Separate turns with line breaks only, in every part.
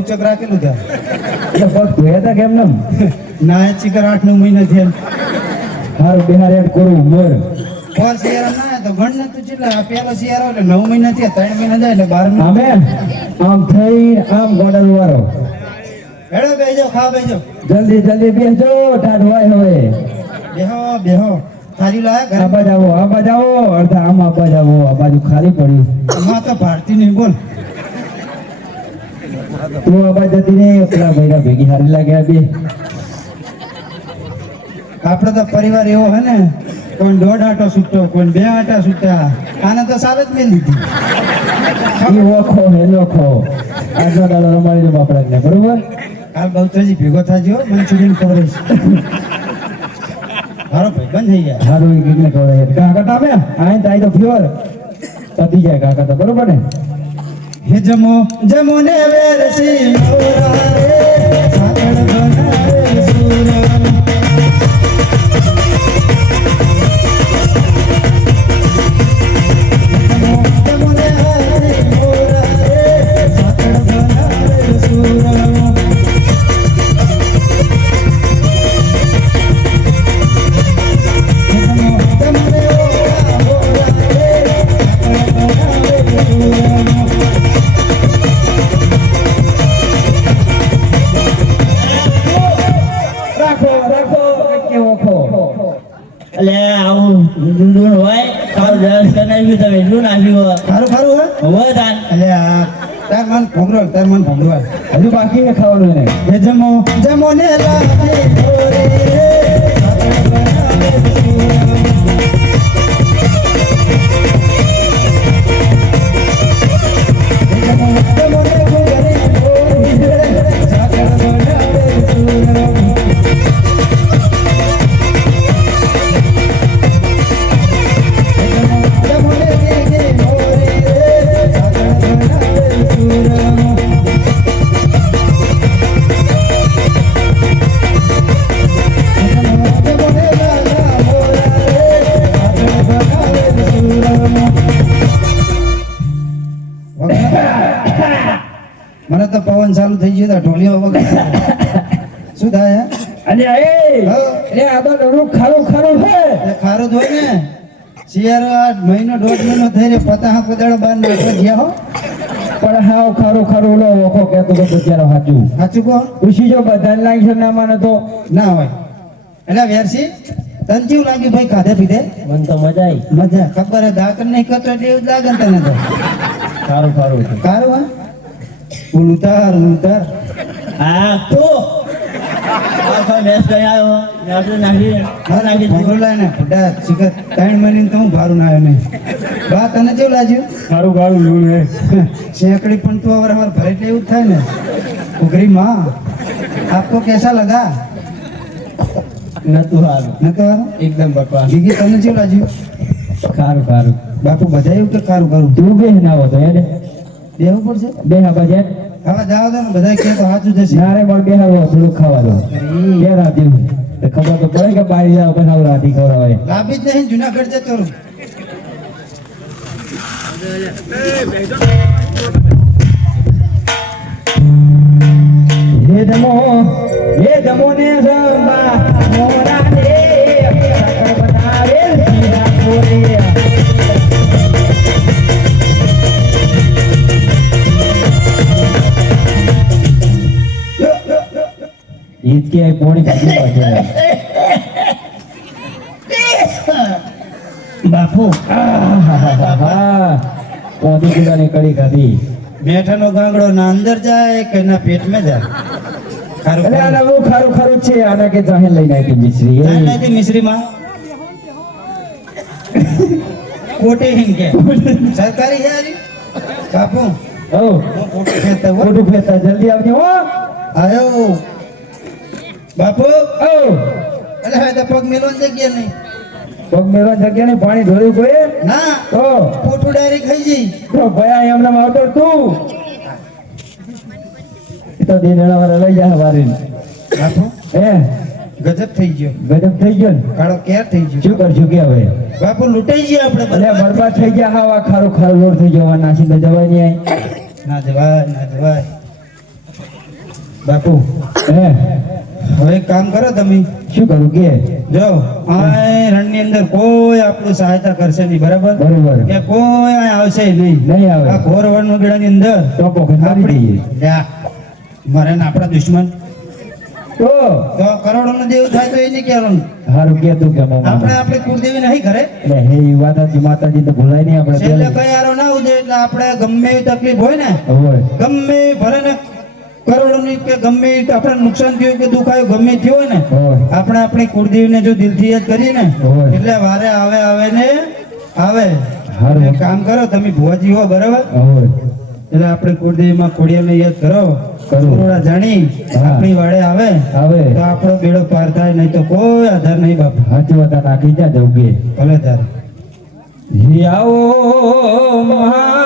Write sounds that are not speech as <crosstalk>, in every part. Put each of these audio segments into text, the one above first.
ઉચક રાખેલું ત્યાં
એટલે પગ ધોયા હતા કેમ નમ?
ના ચીકર આઠ નવ મહિના થયા
મારું બિહાર એડ કરું મોર
પર શિયાળા ના તો ગણ નતું કેટલા પેલો શિયાળો એટલે નવ મહિના થયા ત્રણ મહિના જાય એટલે બાર મહિના.
આમે? આમ થઈ આમ ગોડલ વાળો
હેડો બેજો ખા બેજો.
જલ્દી જલ્દી બેજો ટાઢ હોય હવે.
બેહો બેહો. ખાલી લાયા
આ
ઘરે?
બાજુ આવો આ બાજુ અડધા આમ આ જાવો આ બાજુ ખાલી પડ્યું
આમાં તો ભારતી નહીં બોલ.
તું બાજુ જતી ને પેલા ભૈરા ભેગી હારી લાગ્યા બે.
આપણો તો પરિવાર એવો હે ને કોઈ દોઢ આટો છૂટતો કોઈ બે આટા છૂટા આને તો સાલ જ મેં લીધી
ઓખો હે લોખો આજનો દાડો રમાડી દો બાપડા ને બરોબર?
કાલ બહુતરજી ભેગો થાજો મંચુરિયન ખવડાવીશ. મારો ભાઈ બંધ થઈ ગયા
હારું ઈ કીધને ખવડાય કાકા તમે આઈ તો ફ્યોર પતી જાય કાકા તો બરોબર ને?
જમો જમો ને વેરસી મોરા રે સાકળ બનાવે સુરા
એટલે આવું ડુંડું હોય તારું દર્શન નાખ્યું તમે શું નાખ્યું હોય?
ખારું સારું હોય
હોય તાન.
આ તાર મન ભમરો તાર મન ભમરો
હજુ બાકી ખાવાનું ને
જમો જમો ને લાગે તો ઢોલિયો વગર. <laughs> શું થાય
અને એ!
હા.
એ આ તો ડરું ખારું ખારો છે.
ખારો ખારું જ હોય ને. શિયાળો આ મહિનો દોઢ મહિનો થઈ રહ્યો પતા હા પદાડો બાર નાખવા ગયા હો.
પણ હાવ ખારું ખારું લો ઓખો કેતો તો બચારો સાચું
સાચું કો
ઋષિ જો બધાને લાગી છે ના માને તો
ના હોય. એટલે વેરસી તને કેવું લાગ્યું ભાઈ ખાધે પીધે?
મને તો મજા આવી
મજા. ખબર હે દાકર નહીં કરતો એટલે એવું જ લાગે તને તો.
સારું સારું છે.
હા?
નાખી હા નાખી
ભોગરો
દીધું.
લાય ને શિખર ત્રણ મહિને તો હું ભારું ના આવ્યો નહીં બા તને કેવું લાગ્યું
સારું ખારું લૂણ હે
શેકડી પણ તું અવાર અવાર ભરે એટલે એવું જ થાય ને ઉઘરી માં આપકો કેસા લગા
નતું સારું
ન તો
એકદમ બકવાસ
બીજી તને કેવું લાગ્યું
સારું સારું
બાપુ બધાયું કે કારું કરું
તું બે ના હો એને
બેવું પડશે?
બે હા બાજે
ખાવા જાવ દો ને બધા કે તો સાચું જશે
નારે પણ બેહાવો થોડું ખાવા દો. બે રાતી તો ખબર તો પડે કે બારી જાવ પછી આવું રાતી ખવડાવે.
લાભી જ નહીં જુનાગઢ જતો રહું.
હે દમો હે દમો ને રંબા મોરા ને બનાવે સીધા કોરે ઈદકે પોણી કાઢી પાછળ.
બાપુ.
હા પોતી કિલોની કડી ખાધી
બેઠાનો ગાંગડો ના અંદર જાય કે ના પેટમાં જાય? ખારું
અરે બહુ ખારું ખારું છે. આને કે જાહેર લઈને આવી મિશ્રી.
જાય નથી મિશ્રીમાં? કોટે હિંગ કે. સરકારી છે? બાપુ.
ઓ.
હું કોટે ફેતા
કોટે ફેતા જલ્દી આવજો હો.
આયો. બાપુ?
ઓ
હવે તો પગ મેલો જગ્યા નહીં?
પગ મેળવા જગ્યા નહીં? પાણી ધોયું કોઈ?
ના
તો.
ખોટું ડાયરેક્ટ ખાઈ જઈ.
તો ભયા એમને આવતો તું. તો દિન વાળા લઈ જા વારી.
બાપુ?
હે?
ગજબ થઈ ગયો.
ગજબ થઈ ગયો ને?
કાળો કેર થઈ ગયો.
શું કરશું કે હવે?
બાપુ લૂંટાઈ ગયા આપણે બધા.
બરબાદ થઈ ગયા હા આ ખારું ખારું લોડ થઈ જવા નાસી ન જવાય નહીં
ના જવાય ના જવાય. બાપુ
હે?
હવે કામ કરો તમે.
શું કરું? કે
જો આ રણની અંદર કોઈ આપણું સહાયતા કરશે નહીં બરાબર?
બરાબર.
કે કોઈ આવશે નહીં.
નહીં આવે.
આ ઘોર વનવગડાની અંદર
ટોપો દઈએ.
મારે ને આપણા દુશ્મન.
તો?
તો કરોડો નો દેવ થાય તો એ નહીં કહેવાનું.
હારું કે તું કે
આપણે આપણી કુળદેવી નહીં ઘરે?
એટલે હે યુવાદાજી માતાજી તો ભૂલાય નહીં આપણે એટલે
કઈ આરો ના ઉજે એટલે આપણે ગમે તકલીફ હોય ને
હોય.
ગમે ભરે ભલે ને કરોડોની કે ગમે આપણે નુકસાન થયું કે દુઃખ આવ્યું ગમે થયું ને આપણે આપણી કુળદેવીને જો દિલથી યાદ કરીએ ને એટલે વારે આવે આવે ને આવે. કામ કરો તમે ભુવાજી હો બરાબર? એટલે આપણે કુળદેવીમાં ખોડિયાને યાદ કરો.
કરું.
કરોડા જાણી આપણી વાડે આવે
આવે.
તો આપણો બેડો પાર થાય નહીં તો કોઈ આધાર નહીં બાપ.
હાચી વાત નાખી જા જવું કે?
ભલે તારે.
આવો મહામારિયાઓ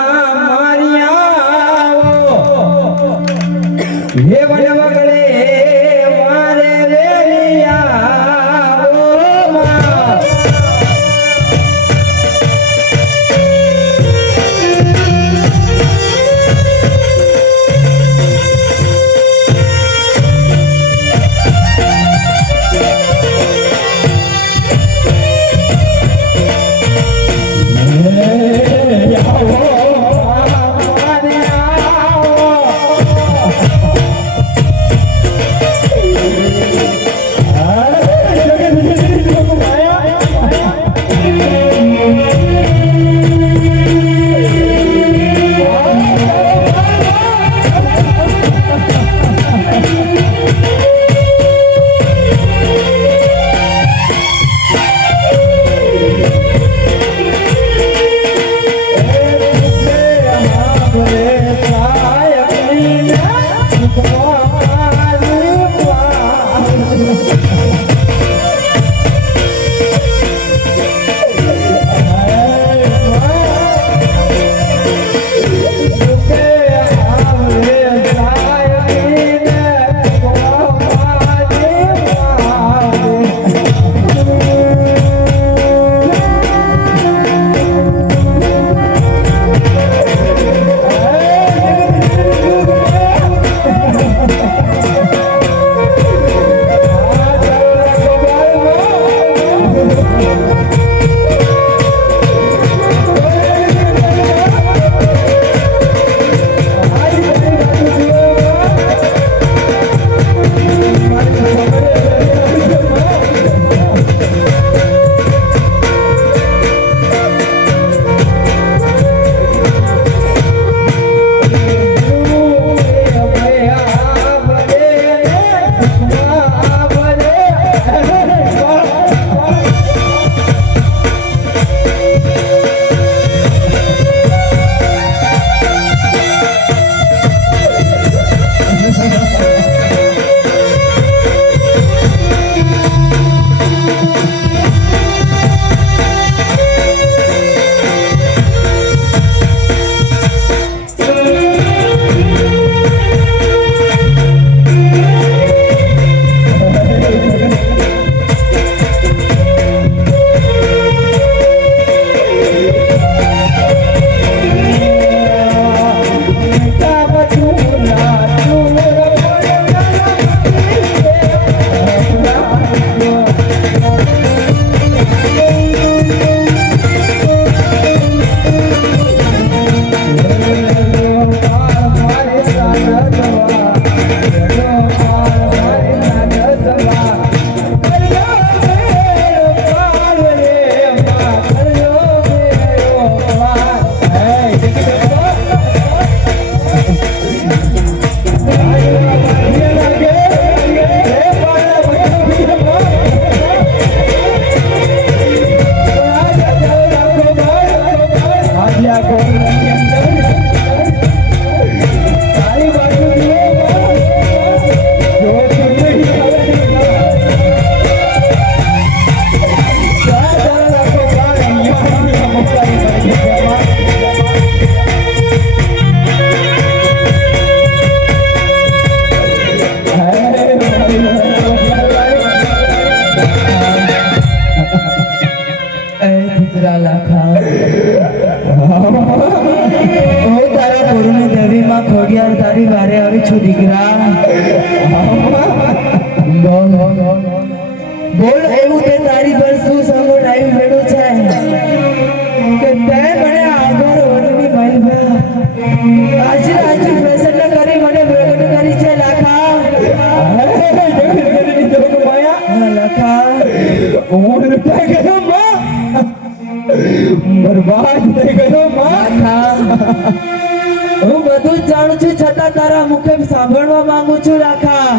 જાણું છું છતાં તારા મુખે સાંભળવા માંગુ છું લાખા.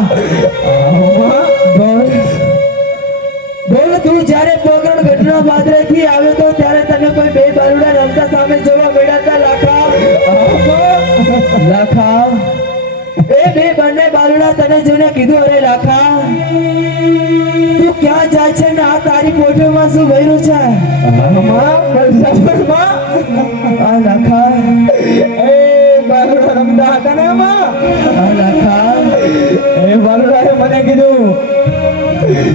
બોલ તું જ્યારે પોગણ ઘટના બાદરેથી આવ્યો તો ત્યારે તને કોઈ બે બારુડા રમતા સામે જોવા મળ્યા લાખા. લાખા. એ બે બંને બારુડા તને જોઈને કીધું અરે લાખા તું ક્યાં જાય છે ને આ તારી પોટોમાં શું ભર્યું છે? આ લાખા.
મને કીધું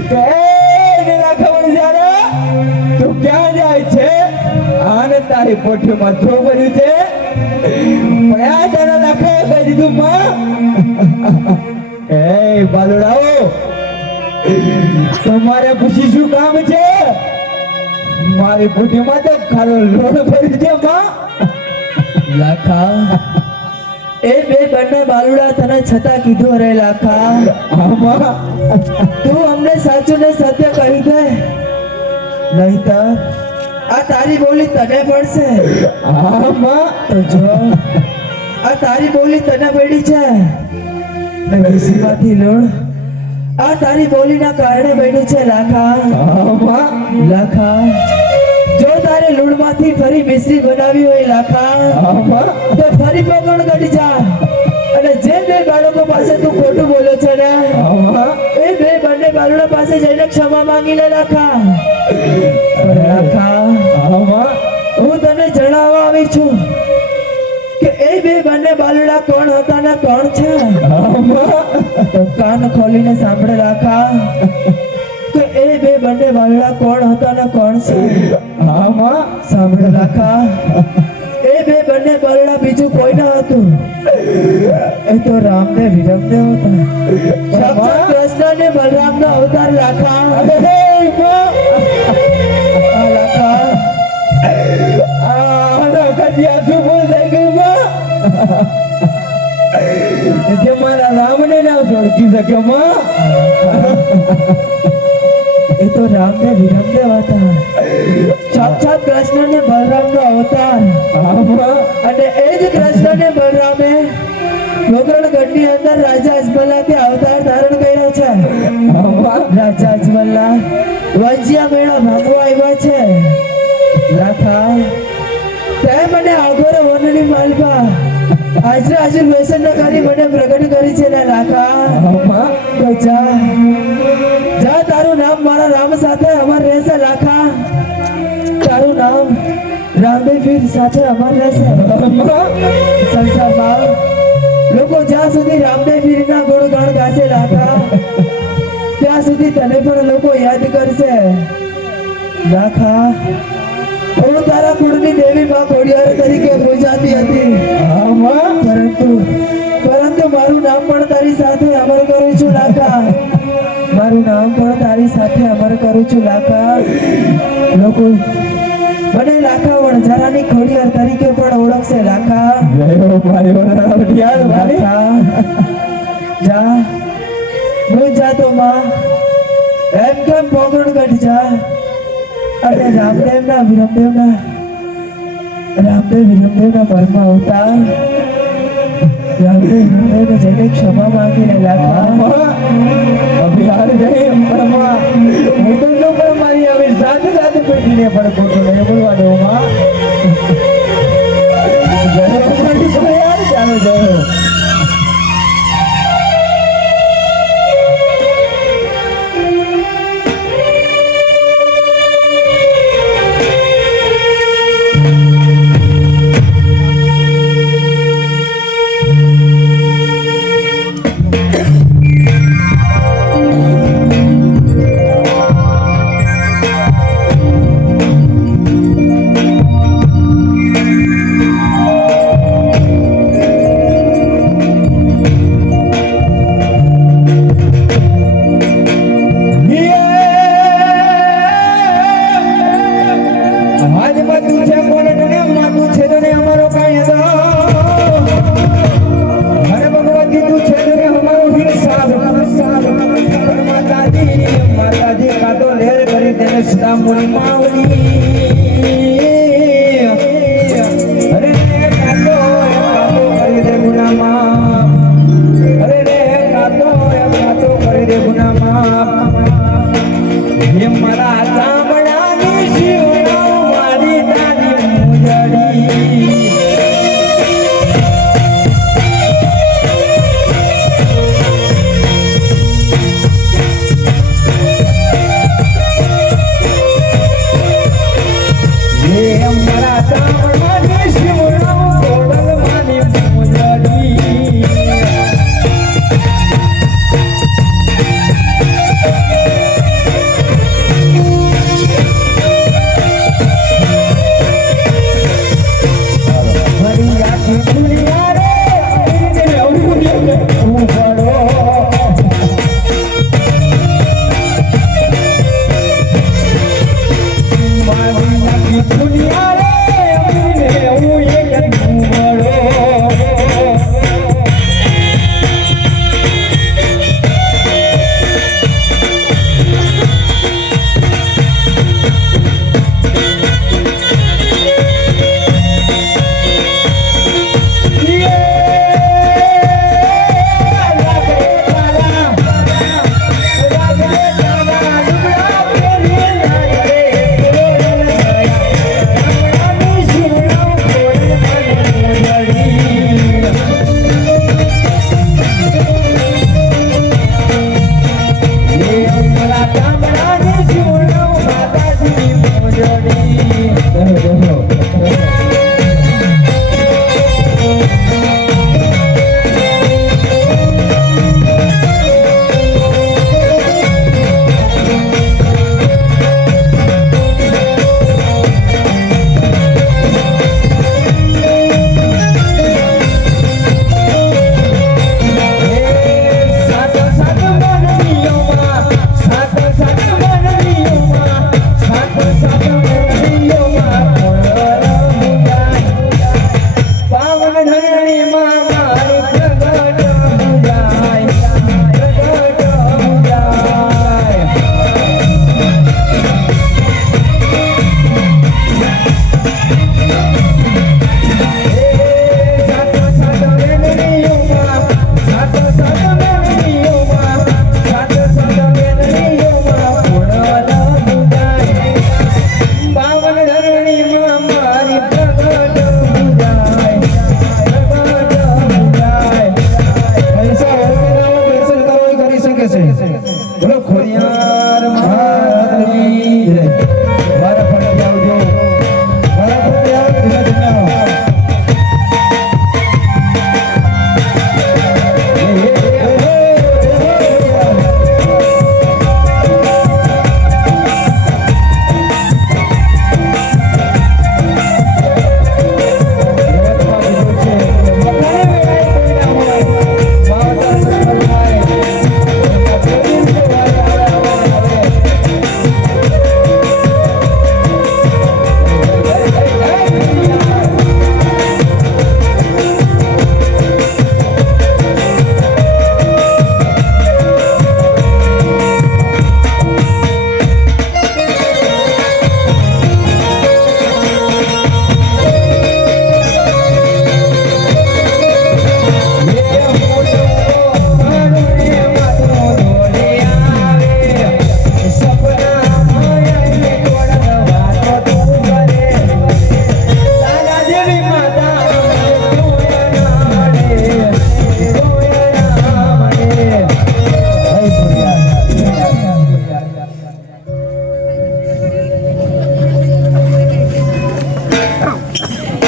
કે, "એ નીલાખબર જ્યારે તું ક્યાં જાય છે? આને તારી પોઠીમાં શું કર્યું છે? કયા તારા લાખે કહી દીધું તમારે પૂછી શું કામ છે? મારી પોઠીમાં તો ખારો લોડ ભરી છે, માં. <laughs>
લાખા એ બે બંને બાલુડા તને છતાં કીધું અરે લાખા. તું અમને સાચું ને સત્ય કહી દે. નહીતર આ તારી બોલી તને પડશે તો જો આ તારી બોલી તને પડી છે. ને વીસીમાંથી લોણ. આ તારી બોલીના કારણે બની છે લાખા. લાખા તારે લૂણમાંથી ફરી મિશ્રી બનાવી હોય લાખા. તો ફરી પગણ ગઢ જા અને જે બે બાળકો પાસે તું ખોટું બોલ્યો છે ને એ બે બંને બાળકો પાસે જઈને ક્ષમા માંગી લે લાખા. લાખા હું તને જણાવવા આવી છું કે એ બે બંને બાલડા કોણ હતા ને કોણ છે? કાન ખોલીને સાંભળે એ બે બંને બાલડા કોણ હતા ને કોણ છે?
હા માં
સાંભળ રાખા એ બે બંને બાલડા બીજું કોઈ ના હતું? એ તો રામને વિરમદેવ હતા. કૃષ્ણ ને બલરામ નો અવતાર લાખા. આ લાખા.
આના કડિયા શું બોલ થઈ ગયું માં જે મારા રામને ના સોડકી શક્યો માં
તો રામને વિરમદેવ હતા સાક્ષાત કૃષ્ણ ને બલરામ નો અવતાર. અને એ જ કૃષ્ણ ને બલરામે ગોકર્ણગઢની અંદર રાજા અજમલથી અવતાર ધારણ કર્યો છે. રાજા અજમલ્લા વંશિયા મેળા ભાગવા આવ્યા છે. લાખા તે મને આગોર વનની માલપા. આજે આજે વ્યસન કરી મને પ્રગટ કરી છે ને
રાખા
તો જા તારું નામ મારા રામ સાથે અમર રહેશે લાખા. તારું નામ રામદેવ સાથે અમર રહેશે. સંસારમાં લોકો જ્યાં સુધી રામદેવ પીરના ગુણગાન ગાશે લાખા ત્યાં સુધી તને પણ લોકો યાદ કરશે. લાખા હું તારા કુળની દેવી માં ખોડિયાર તરીકે પૂજાતી હતી. પરંતુ પરંતુ મારું નામ પણ તારી સાથે અમર કરું છું લાખા. મારું નામ પણ તારી સાથે અમર કરું છું લાખા. લોકો મને લાખા વણઝારાની ખોડિયાર તરીકે પણ ઓળખશે લાખા. જા. હું જાતો માં. એમ કેમ પોગણગઢ જા? અને રામદેવના વિરમદેવના રામદેવ વિરમદેવના મરમાં અવતાર રામદેવ વિરમદેવને જઈને
આમાં અભિહાર જય હું તો આવી સાથે સાથે પેટીને પણ ખોટું નહીં બોલવા દઉં માતાજી કાતો લેર કરી તેને સીતામુની માવડી.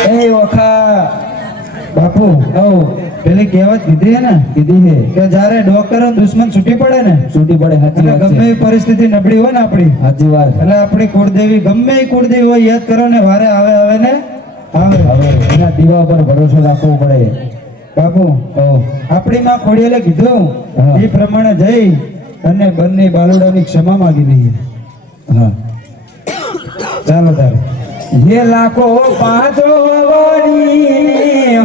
નહીં ઓખા
બાપુ
હવ
પેલી કહેવત કીધી હે ને?
કીધી હે.
કે જ્યારે ડોક્ટર દુશ્મન છૂટી પડે ને
છૂટી પડે સાચી વાત
ગમે એ પરિસ્થિતિ નબળી હોય ને આપણી
સાચી વાત.
એટલે આપણી કુળદેવી ગમે એ કુળદેવી હોય યાદ કરો ને વારે આવે આવે ને આવે.
એના દીવા પર ભરોસો રાખવો પડે.
બાપુ આપણી માં ખોડિયેલે કીધું એ પ્રમાણે જઈ અને બંને બાલુડાની ક્ષમા માંગી લઈએ
હા.
ચાલો તારે. હે
લાખો પાછો વળી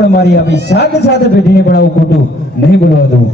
પણ મારી આવી સાથે સાથે પેઢીને પણ આવું ખોટું નહીં બોલવા દઉં.